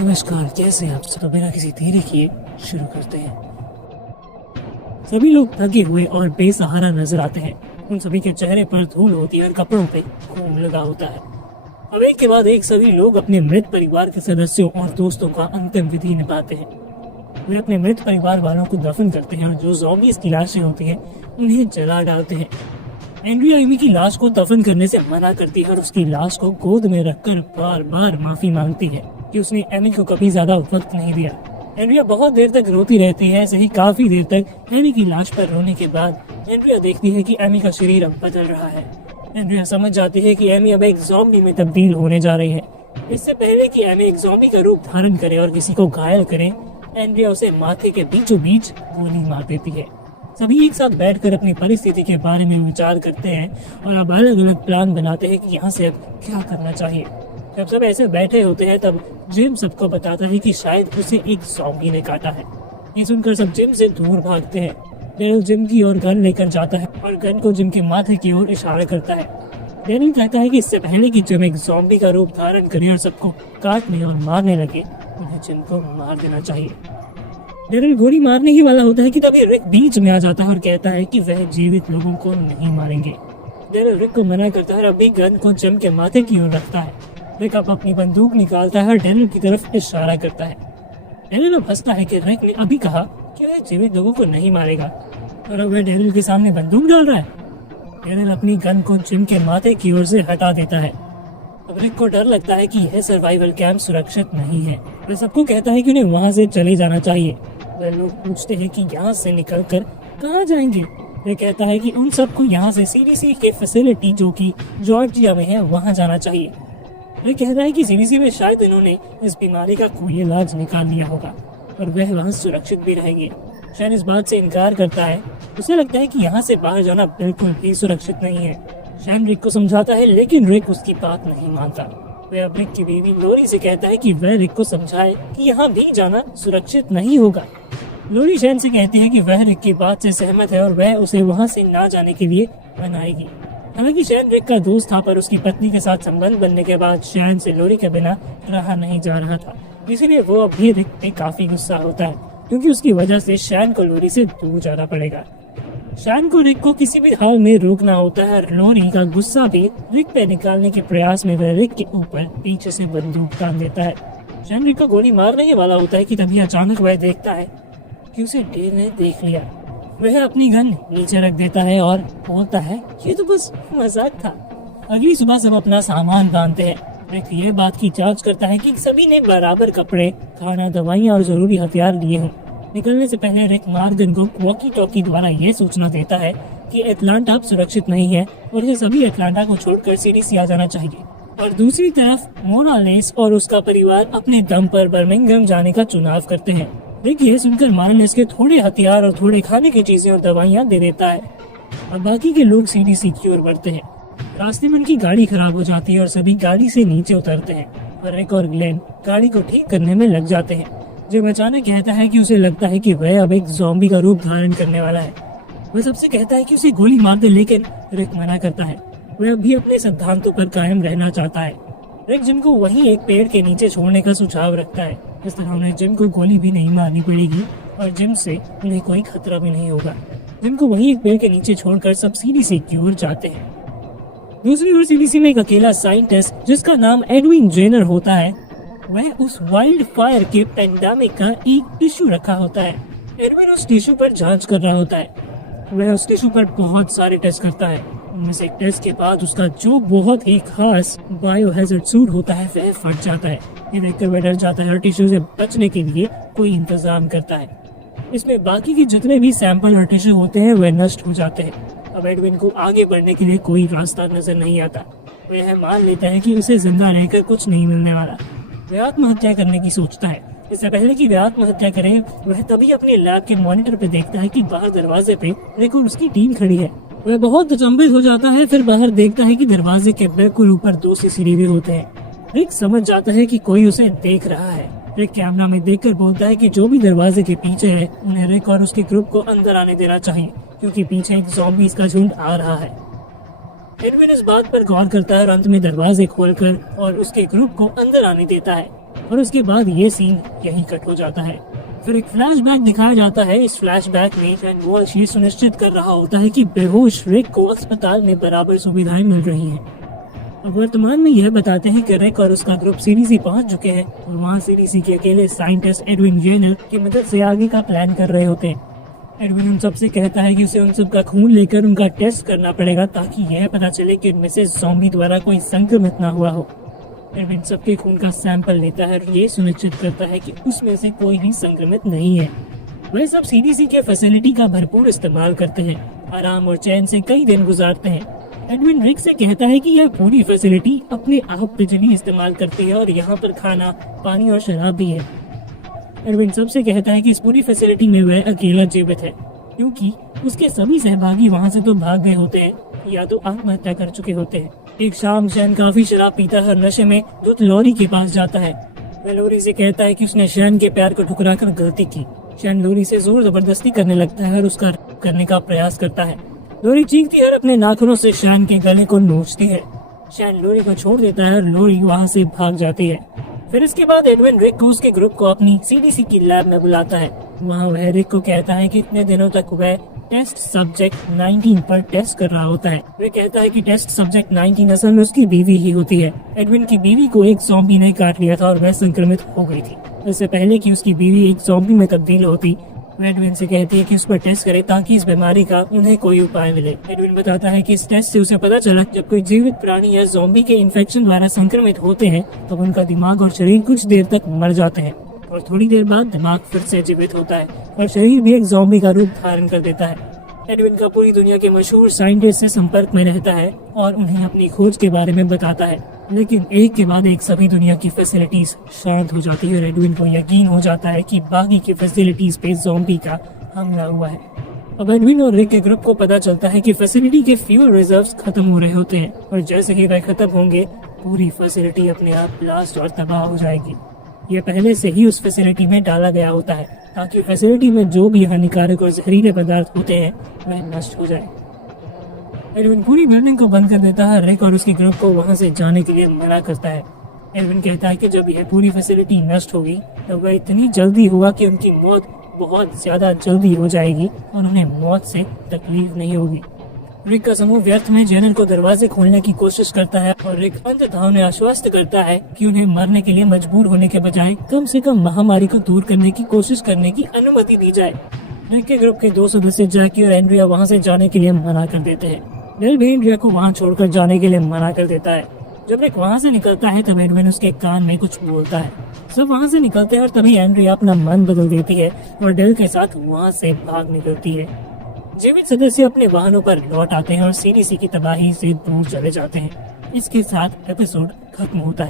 नमस्कार, कैसे हैं आप सब? तो बिना किसी देरी किए शुरू करते हैं। सभी लोग थके हुए और बेसहारा नजर आते हैं। उन सभी के चेहरे पर धूल होती है और कपड़ों पे खून लगा होता है। अब एक के बाद एक सभी लोग अपने मृत परिवार के सदस्यों और दोस्तों का अंतिम विधि निभाते हैं। वे अपने मृत परिवार वालों को दफन करते हैं और जो ज़ॉम्बीज़ की लाशें होती हैं उन्हें जला डालते हैं। एंड्रिया एमी की लाश को दफन करने से मना करती है और उसकी लाश को गोद में रखकर बार बार माफी मांगती है कि उसने एमी को कभी ज्यादा वक्त नहीं दिया। एंड्रिया बहुत देर तक रोती रहती है। ऐसे ही काफी देर तक एमी की लाश पर रोने के बाद एंड्रिया देखती है कि एमी का शरीर अब बदल रहा है। एंड्रिया समझ जाती है कि एमी अब एक ज़ॉम्बी में तब्दील होने जा रही है। इससे पहले कि एमी एक ज़ॉम्बी का रूप धारण करे और किसी को घायल करे, एंड्रिया उसे माथे के बीचों बीच गोली मार देती है। सभी एक साथ बैठकर अपनी परिस्थिति के बारे में विचार करते हैं और अब अलग अलग प्लान बनाते हैं कि यहाँ से अब क्या करना चाहिए। जब सब ऐसे बैठे होते हैं तब जिम सबको बताता है कि शायद उसे एक ज़ॉम्बी ने काटा है। ये सुनकर सब जिम से दूर भागते हैं। डेनियल जिम की ओर गन लेकर जाता है और गन को जिम के माथे की ओर इशारा करता है। डेनियल कहता है कि इससे पहले कि जिम एक ज़ॉम्बी का रूप धारण करे और सबको काटने और मारने लगे, उन्हें जिम को मार देना चाहिए। डेनियल गोली मारने ही वाला होता है कि तभी रिक बीच में आ जाता है और कहता है कि वह जीवित लोगों को नहीं मारेंगे। डेनियल रिक को मना करता है और अभी गन को जिम के माथे की ओर रखता है। रिक अब अपनी बंदूक निकालता है और डेनियल की तरफ इशारा करता है। डेनियल अब हंसता है कि रिक ने अभी कहा कि वह जीवित लोगों को नहीं मारेगा और अब वह डेनियल के सामने बंदूक डाल रहा है। डेनियल अपनी गन को जिम के माथे की ओर से हटा देता है। अब रिक को डर लगता है कि यह सर्वाइवल कैंप सुरक्षित नहीं है। वह सबको कहता है कि उन्हें वहां से चले जाना चाहिए। वह लोग पूछते हैं कि यहाँ से निकलकर कहाँ जाएंगे। वह कहता है कि उन सबको यहाँ से सीडीसी के फैसिलिटी जो कि जॉर्जिया में है वहाँ जाना चाहिए। वह कह रहा है कि सीडीसी में शायद इन्होंने इस बीमारी का कोई इलाज निकाल लिया होगा और वह वहाँ सुरक्षित भी रहेंगे। शैन इस बात से इनकार करता है। उसे लगता है कि यहाँ से बाहर जाना बिल्कुल भी सुरक्षित नहीं है। शैन रिक को समझाता है लेकिन रिक उसकी बात नहीं मानता। वह अब रिक की बीवी लोरी से कहता है कि वह रिक को समझाए कि यहाँ भी जाना सुरक्षित नहीं होगा। लोरी शैन से कहती है कि वह रिक की बात से सहमत है और वह उसे वहाँ से ना जाने के लिए मनाएगी। हालांकि शैन रिक का दोस्त था पर उसकी पत्नी के साथ संबंध बनने के बाद शैन से लोरी के बिना रहा नहीं जा रहा था। इसीलिए वो अब भी रिक पे काफी गुस्सा होता है क्योंकि उसकी वजह से शैन को लोरी से दूर जाना पड़ेगा। शैन को रिक को किसी भी हाल में रोकना होता है और लोरी का गुस्सा भी रिक पे निकालने के प्रयास में वह रिक के ऊपर पीछे से बंदूक तान देता है। शैन रिक को गोली मारने ही वाला होता है कि तभी अचानक वह देखता है कि उसे डेव ने देख लिया। वह अपनी गन नीचे रख देता है और बोलता है ये तो बस मजाक था। अगली सुबह सब अपना सामान बांधते हैं। रिक ये बात की जांच करता है कि सभी ने बराबर कपड़े, खाना, दवाइयाँ और जरूरी हथियार लिए हों। निकलने से पहले रिक मार्गन को वॉकी टॉकी द्वारा यह सूचना देता है कि एटलांटा अब सुरक्षित नहीं है और इसे सभी एटलांटा को छोड़कर सीडीसी आ जाना चाहिए। और दूसरी तरफ मोरालेस और उसका परिवार अपने दम पर बर्मिंघम जाने का चुनाव करते हैं। रिक यह सुनकर मोरालेस के थोड़े हथियार और थोड़े खाने की चीजें और दवाइयाँ दे देता है और बाकी के लोग सीडीसी की ओर बढ़ते हैं। रास्ते में उनकी गाड़ी खराब हो जाती है और सभी गाड़ी से नीचे उतरते हैं और रिक और ग्लेन गाड़ी को ठीक करने में लग जाते हैं। जिम अचानक कहता है कि उसे लगता है कि वह अब एक ज़ॉम्बी का रूप धारण करने वाला है। वह सबसे कहता है कि उसे गोली मार दे लेकिन रिक मना करता है। वह अभी अपने सिद्धांतों पर कायम रहना चाहता है। रिक जिम को वहीं एक पेड़ के नीचे छोड़ने का सुझाव रखता है। इस तरह उन्हें जिम को गोली भी नहीं मारनी पड़ेगी और जिम से उन्हें कोई खतरा भी नहीं होगा। जिम को वहीं एक पेड़ के नीचे छोड़कर सब सीडीसी की ओर जाते हैं। दूसरी ओर सीडीसी में एक अकेला साइंटिस्ट जिसका नाम एडविन जेनर होता है, वह उस वाइल्ड फायर के पेंडेमिक का एक टिश्यू रखा होता है। एडविन उस टिश्यू पर जांच कर रहा होता है। वह उस टिश्यू पर बहुत सारे टेस्ट करता है। उनमें से एक टेस्ट के बाद उसका जो बहुत ही खास बायोहैजर्ड सूट होता है वह फट जाता है। ये देखकर वह डर जाता है और टिश्यू से बचने के लिए कोई इंतजाम करता है। इसमें बाकी के जितने भी सैंपल और टिश्यू होते हैं वह नष्ट हो जाते हैं। अब एडविन को आगे बढ़ने के लिए कोई रास्ता नजर नहीं आता। वह मान लेता है कि उसे जिंदा रहकर कुछ नहीं मिलने वाला। वह आत्महत्या करने की सोचता है। इससे पहले कि वह आत्महत्या करे वह तभी अपने लैब के मॉनिटर पे देखता है कि बाहर दरवाजे पे रिक और उसकी टीम खड़ी है। वह बहुत अचंभित हो जाता है। फिर बाहर देखता है कि दरवाजे के बिल्कुल ऊपर 2 सीसीटीवी होते हैं। रिक समझ जाता है कि कोई उसे देख रहा है। रिक कैमरा में देखकर बोलता है कि जो भी दरवाजे के पीछे है उन्हें रिक और उसके ग्रुप को अंदर आने देना चाहिए क्योंकि पीछे एक ज़ॉम्बीज़ का झुंड आ रहा है। एडविन इस बात पर गौर करता है और अंत में दरवाजे खोलकर और उसके ग्रुप को अंदर आने देता है। और उसके बाद ये सीन यहीं कट हो जाता है। फिर एक फ्लैशबैक दिखाया जाता है। इस फ्लैशबैक में शैन वॉल्श ये सुनिश्चित कर रहा होता है कि बेहोश रिक को अस्पताल में बराबर सुविधाएं मिल रही हैं। अब वर्तमान में यह बताते हैं कि रिक और उसका ग्रुप सीडीसी पहुंच चुके हैं और वहां सीडीसी के अकेले साइंटिस्ट एडविन जेनर की मदद से आगे का प्लान कर रहे होते हैं। एडविन उन सबसे कहता है कि उसे उन सब का खून लेकर उनका टेस्ट करना पड़ेगा ताकि यह पता चले कि उनमें से ज़ॉम्बी द्वारा कोई संक्रमित न हुआ हो। एडविन सबके खून का सैंपल लेता है और ये सुनिश्चित करता है कि उसमें से कोई भी संक्रमित नहीं है। वह सब सीडीसी के फैसिलिटी का भरपूर इस्तेमाल करते हैं, आराम और चैन से कई दिन गुजारते हैं। एडविन रिक से कहता है कि यह पूरी फैसिलिटी अपने आप बिजली इस्तेमाल करती है और यहाँ पर खाना, पानी और शराब भी है। एडविन सबसे कहता है कि इस पूरी फैसिलिटी में वह अकेला जीवित है क्योंकि उसके सभी सहभागी वहाँ से तो भाग गए होते हैं या तो आत्महत्या कर चुके होते हैं। एक शाम शैन काफी शराब पीता है और नशे में दूत लॉरी के पास जाता है। वह लॉरी से कहता है कि उसने शैन के प्यार को ठुकराकर गलती की। शैन लॉरी से जोर जबरदस्ती करने लगता है और उसका करने का प्रयास करता है। लॉरी चीखती है और अपने नाखूनों से शैन के गले को नोचती है। शैन लॉरी को छोड़ देता है और लॉरी वहाँ से भाग जाती है। फिर इसके बाद एडविन रिक को उसके ग्रुप को अपनी सीडीसी की लैब में बुलाता है। वहाँ वह रिक को कहता है कि इतने दिनों तक वह टेस्ट सब्जेक्ट 19 पर टेस्ट कर रहा होता है। वह कहता है कि टेस्ट सब्जेक्ट 19 असल में उसकी बीवी ही होती है। एडविन की बीवी को एक ज़ॉम्बी ने काट लिया था और वह संक्रमित हो गई थी। इससे पहले कि उसकी बीवी एक ज़ॉम्बी में तब्दील होती, वह एडविन से कहती है कि उस पर टेस्ट करे ताकि इस बीमारी का उन्हें कोई उपाय मिले। एडविन बताता है कि इस टेस्ट से उसे पता चला जब कोई जीवित प्राणी या ज़ॉम्बी के इन्फेक्शन द्वारा संक्रमित होते हैं तो उनका दिमाग और शरीर कुछ देर तक मर जाते हैं और थोड़ी देर बाद दिमाग फिर से जीवित होता है और शरीर भी एक ज़ॉम्बी का रूप धारण कर देता है। एडविन का पूरी दुनिया के मशहूर साइंटिस्ट से संपर्क में रहता है और उन्हें अपनी खोज के बारे में बताता है, लेकिन एक के बाद एक सभी दुनिया की फैसिलिटीज शांत हो जाती है और एडविन को यकीन हो जाता है कि बाकी की फैसिलिटीज पे ज़ॉम्बी का हमला हुआ है। अब एडविन और रिक के ग्रुप को पता चलता है कि फैसिलिटी के फ्यूल रिजर्व्स खत्म हो रहे होते हैं और जैसे ही वह खत्म होंगे पूरी फैसिलिटी अपने आप ब्लास्ट और तबाह हो जाएगी। ये पहले से ही उस फैसिलिटी में डाला गया होता है ताकि फैसिलिटी में जो भी हानिकारक और जहरीले पदार्थ होते हैं वह नष्ट हो जाए। एडविन पूरी बिल्डिंग को बंद कर देता है। रिक और उसके ग्रुप को वहां से जाने के लिए मना करता है। एडविन कहता है कि जब यह पूरी फैसिलिटी नष्ट होगी तो वह इतनी जल्दी होगा कि उनकी मौत बहुत ज्यादा जल्दी हो जाएगी और उन्हें मौत से तकलीफ नहीं होगी। रिक का समूह व्यर्थ में जेनर को दरवाजे खोलने की कोशिश करता है और रिक अंततः उन्हें आश्वस्त करता है कि उन्हें मरने के लिए मजबूर होने के बजाय कम से कम महामारी को दूर करने की कोशिश करने की अनुमति दी जाए। रिक के ग्रुप के 2 सदस्य जैकी और एंड्रिया वहां से जाने के लिए मना कर देते हैं। डेल भी एंड्रिया को वहां छोड़कर जाने के लिए मना कर देता है। जब रिक वहां से निकलता है तब एडविन उसके कान में कुछ बोलता है। सब वहां से निकलते हैं और तभी एंड्रिया अपना मन बदल देती है और डेल के साथ वहां से भाग निकलती है। जीवित सदस्य अपने वाहनों पर लौट आते हैं और सीडीसी की तबाही से दूर चले जाते हैं। इसके साथ एपिसोड खत्म होता है।